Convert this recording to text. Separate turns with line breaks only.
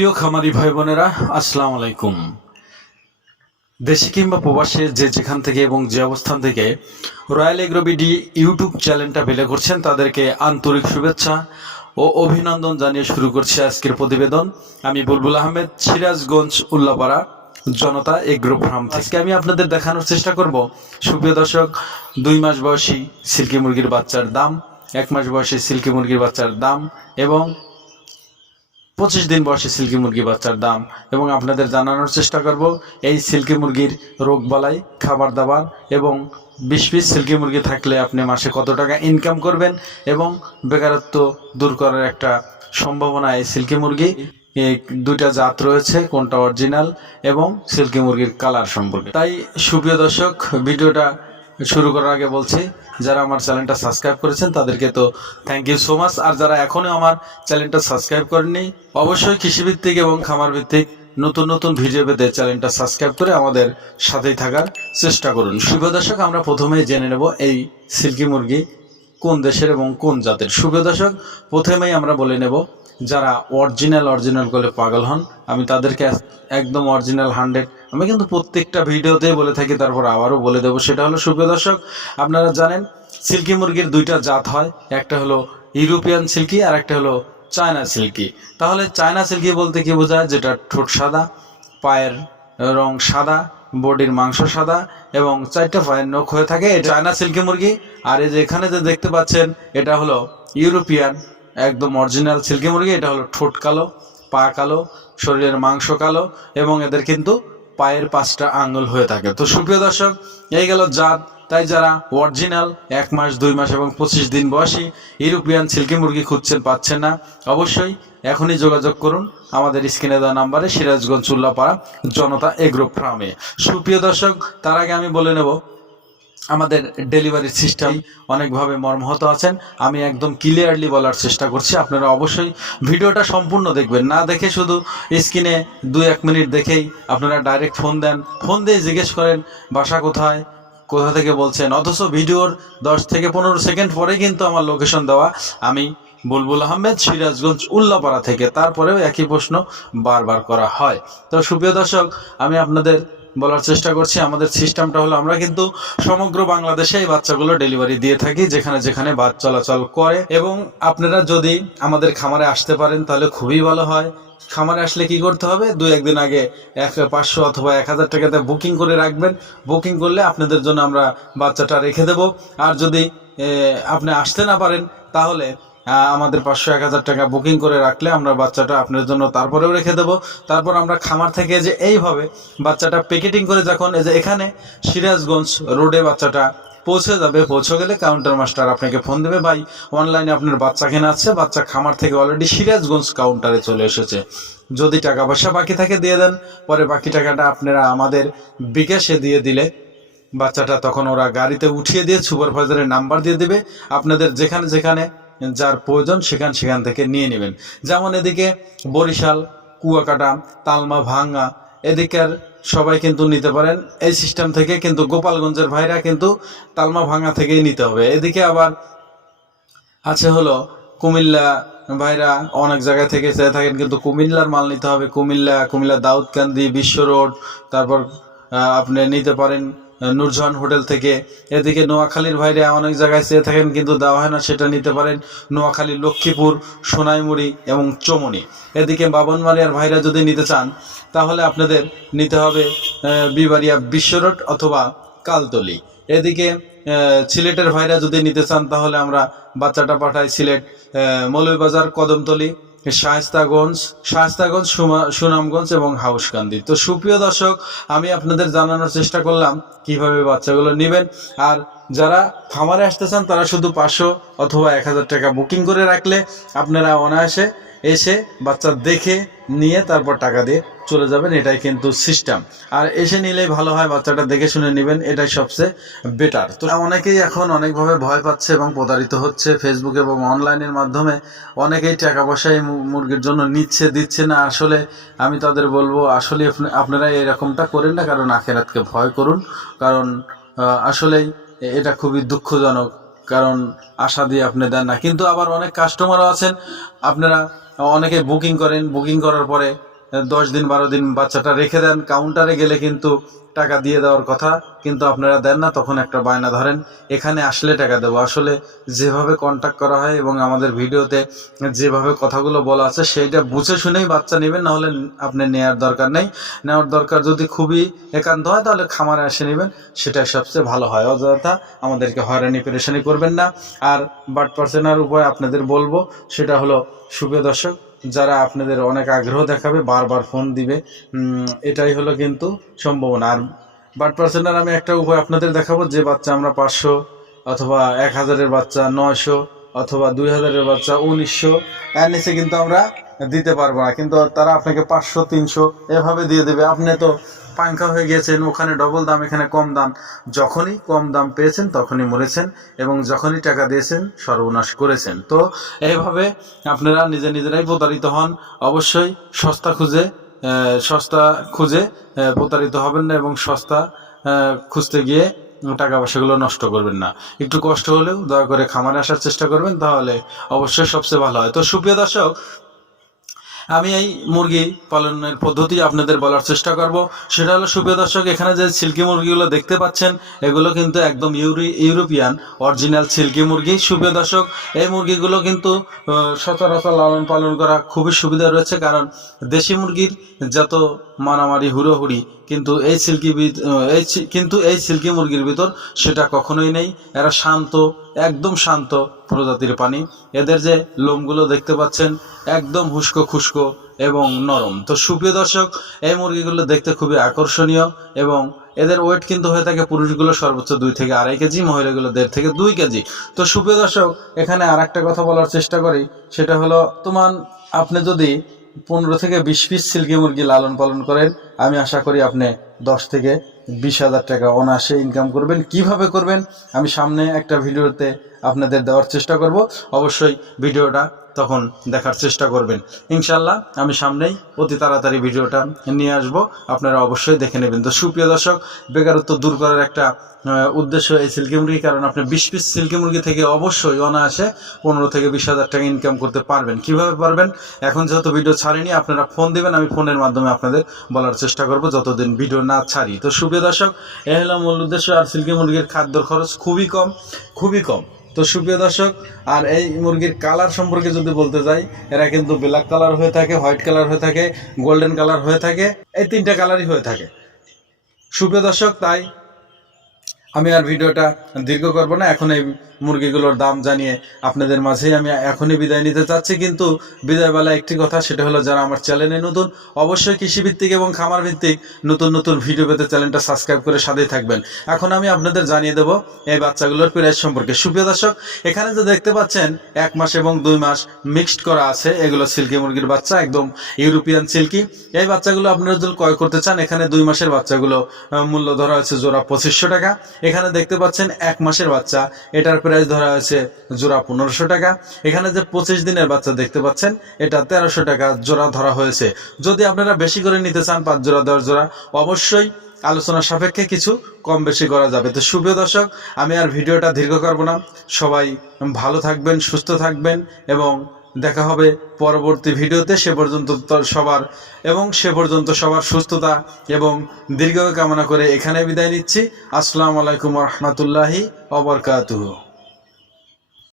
প্রিয় খামারি ভাই বোনেরা আসসালামু আলাইকুম। দেশে কিংবা প্রবাসে যে যেখান থেকে এবং যে অবস্থান থেকে রয়্যাল এগ্রোবিডি ইউটিউব চ্যানেলটা বেলে করছেন, তাদেরকে আন্তরিক শুভেচ্ছা ও অভিনন্দন জানিয়ে শুরু করছি আজকের প্রতিবেদন। আমি বুলবুল আহমেদ, সিরাজগঞ্জ, উল্লাপাড়া, জনতা এগ্রো ফার্ম থেকে। আমি আপনাদের দেখানোর চেষ্টা করব। সুপ্রিয় দর্শক, দুই মাস বয়সী সিল্কি মুরগির বাচ্চার দাম, এক মাস বয়সী সিল্কি মুরগির বাচ্চার দাম এবং পঁচিশ দিন বয়সী সিল্কি মুরগি বাচ্চার দাম। এবং আপনাদের জানানোর চেষ্টা করব, এই সিল্কি মুরগির রোগ বালাই, খাবার দাবার এবং বিশ পিস সিল্কি মুরগি থাকলে আপনি মাসে কত টাকা ইনকাম করবেন এবং বেকারত্ব দূর করার একটা সম্ভাবনা এই সিল্কি মুরগি। দুইটা জাত রয়েছে, কোনটা অরিজিনাল এবং সিল্কি মুরগির কালার সম্পর্কে। তাই সুপ্রিয় দর্শক, ভিডিওটা শুরু করার আগে বলছি, যারা আমার চ্যানেলটা সাবস্ক্রাইব করেছেন তাদেরকে তো থ্যাংক ইউ সো মাচ আর যারা এখনও আমার চ্যানেলটা সাবস্ক্রাইব করেননি, অবশ্যই কৃষিভিত্তিক এবং খামার ভিত্তিক নতুন নতুন ভিডিও পেতে চ্যানেলটা সাবস্ক্রাইব করে আমাদের সাথেই থাকার চেষ্টা করুন। শুভ দর্শক, আমরা প্রথমেই জেনে নেব এই সিল্কি মুরগি কোন দেশের এবং কোন জাতের। শুভ দর্শক, প্রথমেই আমরা বলে নেব, যারা অরিজিনাল অরিজিনাল করে পাগল হন, আমি তাদেরকে একদম অরিজিনাল হান্ড্রেড আমি কিন্তু প্রত্যেকটা ভিডিওতেই বলে থাকি, তারপর আবারও বলে দেবো। সেটা হলো, সুপ্রিয় দর্শক, আপনারা জানেন, সিল্কি মুরগির দুইটা জাত হয়। একটা হলো ইউরোপিয়ান সিল্কি, আর একটা হলো চায়না সিল্কি। তাহলে চায়না সিল্কি বলতে কি বোঝায়? যেটা ঠোঁট সাদা, পায়ের রং সাদা, বডির মাংস সাদা, এবং চারটা পায়ের নখ হয়ে থাকে। এটা চায়না সিল্কি মুরগি। আর এই যে এখানে যে দেখতে পাচ্ছেন, এটা হলো ইউরোপিয়ান, একদম অরিজিনাল সিল্কি মুরগি। এটা হলো ঠোঁট কালো, পা কালো, শরীরের মাংস কালো, এবং এদের কিন্তু পায়ের পাঁচটা আঙ্গুল হয়ে থাকে। তো সুপ্রিয় দর্শক, এই গেল জাত। তাই যারা অরিজিনাল এক মাস, দুই মাস এবং পঁচিশ দিন বয়সী, ইউরোপিয়ান সিল্কি মুরগি খুঁজছেন পাচ্ছেন না, অবশ্যই এখনই যোগাযোগ করুন আমাদের স্ক্রিনে দেওয়া নাম্বারে সিরাজগঞ্জ চুল্লাপাড়া জনতা এগ্রো ফার্মে। সুপ্রিয় দর্শক, তার আগে আমি বলে নেব আমাদের ডেলিভারি সিস্টেম অনেকভাবে মর্মাহত আছেন। আমি একদম ক্লিয়ারলি বলার চেষ্টা করছি, আপনারা অবশ্যই ভিডিওটা সম্পূর্ণ দেখবেন। না দেখে শুধু স্ক্রিনে দুই এক মিনিট দেখেই আপনারা ডাইরেক্ট ফোন দেন। ফোন দিয়ে জিজ্ঞেস করেন, বাসা কোথায়? কোথা থেকে বলছেন? অথচ ভিডিওর দশ থেকে পনেরো সেকেন্ড পরেই কিন্তু আমার লোকেশন দেওয়া। আমি বুলবুল আহমেদ, সিরাজগঞ্জ, উল্লাপাড়া থেকে। তারপরেও একই প্রশ্ন বারবার করা হয়। তো সুপ্রিয় দর্শক, আমি আপনাদের বলার চেষ্টা করছি, আমাদের সিস্টেমটা হলো আমরা কিন্তু সমগ্র বাংলাদেশে এই বাচ্চাগুলো ডেলিভারি দিয়ে থাকি, যেখানে যেখানে বাস চলাচল করে। এবং আপনারা যদি আমাদের খামারে আসতে পারেন, তাহলে খুবই ভালো হয়। খামারে আসলে কি করতে হবে? দু একদিন আগে এক পাঁচশো অথবা এক হাজার টাকাতে বুকিং করে রাখবেন। বুকিং করলে আপনাদের জন্য আমরা বাচ্চাটা রেখে দেব। আর যদি আপনি আসতে না পারেন, তাহলে আমাদের পাঁচশো এক হাজার টাকা বুকিং করে রাখলে আমরা বাচ্চাটা আপনার জন্য তারপরেও রেখে দেবো। তারপর আমরা খামার থেকে যে এইভাবে বাচ্চাটা প্যাকেটিং করে যখন এই যে এখানে সিরাজগঞ্জ রোডে বাচ্চাটা পৌঁছে যাবে, পৌঁছে গেলে কাউন্টার মাস্টার আপনাকে ফোন দেবে, ভাই অনলাইনে আপনার বাচ্চা কেনা আছে, বাচ্চা খামার থেকে অলরেডি সিরাজগঞ্জ কাউন্টারে চলে এসেছে। যদি টাকা পয়সা বাকি থাকে দিয়ে দেন, পরে বাকি টাকাটা আপনারা আমাদের বিকাশে দিয়ে দিলে বাচ্চাটা তখন ওরা গাড়িতে উঠিয়ে দিয়ে সুপারভাইজারের নাম্বার দিয়ে দেবে। আপনাদের যেখানে যেখানে যার প্রয়োজন সেখান সেখান থেকে নিয়ে নেবেন। যেমন এদিকে বরিশাল, কুয়াকাটা, তালমা ভাঙ্গা, এদিকের সবাই কিন্তু নিতে পারেন। এই সিস্টেম থেকে কিন্তু গোপালগঞ্জের ভাইরা কিন্তু তালমা ভাঙ্গা থেকেই নিতে হবে। এদিকে আবার আছে হলো কুমিল্লা ভাইরা অনেক জায়গা থেকে চেয়ে থাকেন কিন্তু কুমিল্লার মাল নিতে হবে। কুমিল্লা কুমিল্লা দাউদকান্দি, বিশ্ব রোড, তারপর আপনি নিতে পারেন নূরজাহান হোটেল থেকে। এদিকে নোয়াখালীর ভাইরা অনেক জায়গায় চেয়ে থাকেন কিন্তু দেওয়া হয় না সেটা নিতে পারেন নোয়াখালী লক্ষ্মীপুর সোনাইমুড়ি এবং চমনি। এদিকে বাবনবাড়িয়ার ভাইরা যদি নিতে চান তাহলে আপনাদের নিতে হবে বিবাড়িয়া বিশ্ব রোড অথবা কালতলি। এদিকে সিলেটের ভাইরা যদি নিতে চান তাহলে আমরা বাচ্চাটা পাঠাই সিলেট আহ, মৌলভীবাজার কদমতলি। শায়স্তাগঞ্জ শায়স্তাগঞ্জ সুনামগঞ্জ এবং হাউসকান্দি। তো সুপ্রিয় দর্শক, আমি আপনাদের জানানোর চেষ্টা করলাম কীভাবে বাচ্চাগুলো নেবেন। আর যারা খামারে আসতে চান, তারা শুধু পাঁচশো অথবা এক হাজার টাকা বুকিং করে রাখলে আপনারা অনায়াসে এসে বাচ্চা দেখে নিয়ে তারপর টাকা দিয়ে চলে যাবেন, এটাই কিন্তু সিস্টেম আর এসে নিলেই ভালো হয়, বাচ্চাটা দেখে শুনে নেবেন, এটাই সবচেয়ে বেটার তো অনেকেই এখন অনেকভাবে ভয় পাচ্ছে এবং প্রতারিত হচ্ছে ফেসবুক এবং অনলাইনের মাধ্যমে। অনেকেই টাকা পয়সা এই মুরগির জন্য নিচ্ছে, দিচ্ছে না। আসলে আমি তাদের বলব, আসলে আপনি- আপনারা এরকমটা করেন না, কারণ আখেরাতকে ভয় করুন। কারণ আসলেই এটা খুবই দুঃখজনক, কারণ আশা দিয়ে আপনি দেন না। কিন্তু আবার অনেক কাস্টমারও আছেন, আপনারা অনেকে বুকিং করেন। বুকিং করার পরে দশ দিন, বারো দিন বাচ্চাটা রেখে দেন। কাউন্টারে গেলে কিন্তু টাকা দিয়ে দেওয়ার কথা, কিন্তু আপনারা দেন না, তখন একটা বায়না ধরেন। এখানে আসলে টাকা দেবো। আসলে যেভাবে কন্ট্যাক্ট করা হয় এবং আমাদের ভিডিওতে যেভাবে কথাগুলো বলা আছে, সেইটা বুঝে শুনেই বাচ্চা নেবেন, নাহলে আপনি নেওয়ার দরকার নেই। নেওয়ার দরকার যদি খুবই একান্ত হয়, তাহলে খামারে এসে নেবেন। সেটাই সবচেয়ে ভালো হয়। অযথা আমাদেরকে হয়রানি, পেরেশানি করবেন না। আর বাট পার্সেনার উপায় আপনাদের বলব, সেটা হলো, সুপ্রিয় দর্শক যারা আপনাদের অনেক আগ্রহ দেখাবে, বারবার ফোন দিবে এটাই হলো কিন্তু সম্ভাবনা। আর বাট পার্সেন্টার আমি একটা উপায় আপনাদের দেখাবো, যে বাচ্চা আমরা পাঁচশো অথবা এক হাজারের বাচ্চা নয়শো অথবা দুই হাজারের বাচ্চা উনিশশো, এর নিচে কিন্তু আমরা দিতে পারব না। কিন্তু তারা আপনাকে পাঁচশো, তিনশো এভাবে দিয়ে দেবে। আপনি তো পাঙ্খা হয়ে গিয়েছেন, ওখানে ডবল দাম, এখানে কম দাম। যখনই কম দাম পেয়েছেন, তখনই মরেছেন এবং যখনই টাকা দিয়েছেন, সর্বনাশ করেছেন। তো এইভাবে আপনারা নিজে নিজেরাই প্রতারিত হন। অবশ্যই সস্তা খুঁজে সস্তা খুঁজে প্রতারিত হবেন না এবং সস্তা খুঁজতে গিয়ে টাকা পয়সাগুলো নষ্ট করবেন না। একটু কষ্ট হলেও দয়া করে খামারে আসার চেষ্টা করবেন, তাহলে অবশ্যই সবচেয়ে ভালো হয়। তো সুপ্রিয় দর্শক আমি এই মুরগি পালনের পদ্ধতি আপনাদের বলার চেষ্টা করব। সেটা হলো, সুপ্রিয় দর্শক, এখানে যে সিল্কি মুরগিগুলো দেখতে পাচ্ছেন, এগুলো কিন্তু একদম ইউরি, ইউরোপিয়ান, অরিজিনাল সিল্কি মুরগি। সুপ্রিয় দর্শক, এই মুরগিগুলো কিন্তু সচরাচর লালন পালন করা খুবই সুবিধা রয়েছে, কারণ দেশি মুরগির যত মারামারি, হুড়োহুড়ি, কিন্তু এই সিল্কি এই কিন্তু এই সিল্কি মুরগির ভিতর সেটা কখনোই নেই। এরা শান্ত একদম শান্ত প্রজাতির পানি। এদের যে লোমগুলো দেখতে পাচ্ছেন, একদম হুস্কো খুস্কো এবং নরম। তো সুপ্রিয় দর্শক, এই মুরগিগুলো দেখতে খুবই আকর্ষণীয় এবং এদের ওয়েট কিন্তু হয়ে থাকে পুরুষগুলো সর্বোচ্চ দুই থেকে আড়াই কেজি, মহিলাগুলো দেড় থেকে দুই কেজি। তো সুপ্রিয় দর্শক, এখানে আর একটা কথা বলার চেষ্টা করি। সেটা হলো, তোমার আপনি যদি পনেরো থেকে বিশ পিস সিল্কি মুরগি লালন পালন করেন, আমি আশা করি আপনি দশ থেকে বিশ হাজার টাকা অনায়াসে ইনকাম করবেন। কীভাবে করবেন? আমি সামনে একটা ভিডিওতে আপনাদের দেওয়ার চেষ্টা করব। অবশ্যই ভিডিওটা তখন দেখার চেষ্টা করবেন। ইনশাল্লাহ আমি সামনেই অতি তাড়াতাড়ি ভিডিওটা নিয়ে আসব। আপনারা অবশ্যই দেখে নেবেন। তো সুপ্রিয় দর্শক, বেকারত্ব দূর করার একটা উদ্দেশ্য এই সিল্কি মুরগি, কারণ আপনি বিশ পিস সিল্কি মুরগি থেকে অবশ্যই অনায়াসে পনেরো থেকে বিশ হাজার টাকা ইনকাম করতে পারবেন। কীভাবে পারবেন? এখন যেহেতু ভিডিও ছাড়িনি, আপনারা ফোন দিবেন, আমি ফোনের মাধ্যমে আপনাদের বলার চেষ্টা করব, যতদিন ভিডিও না ছাড়ি। তো সুপ্রিয় দর্শক এ হলো মূল উদ্দেশ্য। আর সিল্কি মুরগির খাদ্যর খরচ খুবই কম খুবই কম। তো সুপ্রিয় দর্শক, আর এই মুরগির কালার সম্পর্কে যদি বলতে যাই, এরা কিন্তু ব্ল্যাক কালার হয়ে থাকে হোয়াইট কালার হয়ে থাকে গোল্ডেন কালার হয়ে থাকে, এই তিনটা কালারই হয়ে থাকে। সুপ্রিয় দর্শক, তাই আমি আর ভিডিওটা দীর্ঘ করব না, এখন এই মুরগিগুলোর দাম জানিয়ে আপনাদের মাঝেই আমি এখনই বিদায় নিতে চাচ্ছি। কিন্তু বিদায়বেলা একটি কথা, সেটা হলো যারা আমার চ্যানেলে নতুন, অবশ্যই কৃষিভিত্তিক এবং খামার ভিত্তিক নতুন নতুন ভিডিও পেতে চ্যানেলটা সাবস্ক্রাইব করে সাথেই থাকবেন। এখন আমি আপনাদের জানিয়ে দেব এই বাচ্চাগুলোর প্রাইস সম্পর্কে। সুপ্রিয় দর্শক, এখানে যে দেখতে পাচ্ছেন, এক মাস এবং দুই মাস মিক্সড করা আছে। এগুলো সিল্কি মুরগির বাচ্চা, একদম ইউরোপিয়ান সিল্কি। এই বাচ্চাগুলো আপনারা যদি ক্রয় করতে চান, এখানে দুই মাসের বাচ্চাগুলো মূল্য ধরা হয়েছে জোড়া পঁচিশশো টাকা। এখানে দেখতে পাচ্ছেন এক মাসের বাচ্চা। এটার প্রাইস ধরা হয়েছে জোড়া পনেরোশো টাকা। এখানে যে পঁচিশ দিনের বাচ্চা দেখতে পাচ্ছেন, এটা তেরোশো টাকা জোড়া ধরা হয়েছে। যদি আপনারা বেশি করে নিতে চান পাঁচ জোড়া, দশ জোড়া, অবশ্যই আলোচনা সাপেক্ষে কিছু কম বেশি করা যাবে। তো সুপ্রিয় দর্শক, আমি আর ভিডিওটা দীর্ঘ করব না। সবাই ভালো থাকবেন, সুস্থ থাকবেন এবং দেখা হবে পরবর্তী ভিডিওতে। সে পর্যন্ত সবার এবং সে পর্যন্ত সবার সুস্থতা এবং দীর্ঘ কামনা করে এখানে বিদায় নিচ্ছি। আসসালামু আলাইকুম রহমতুল্লাহি অবরকাতুহ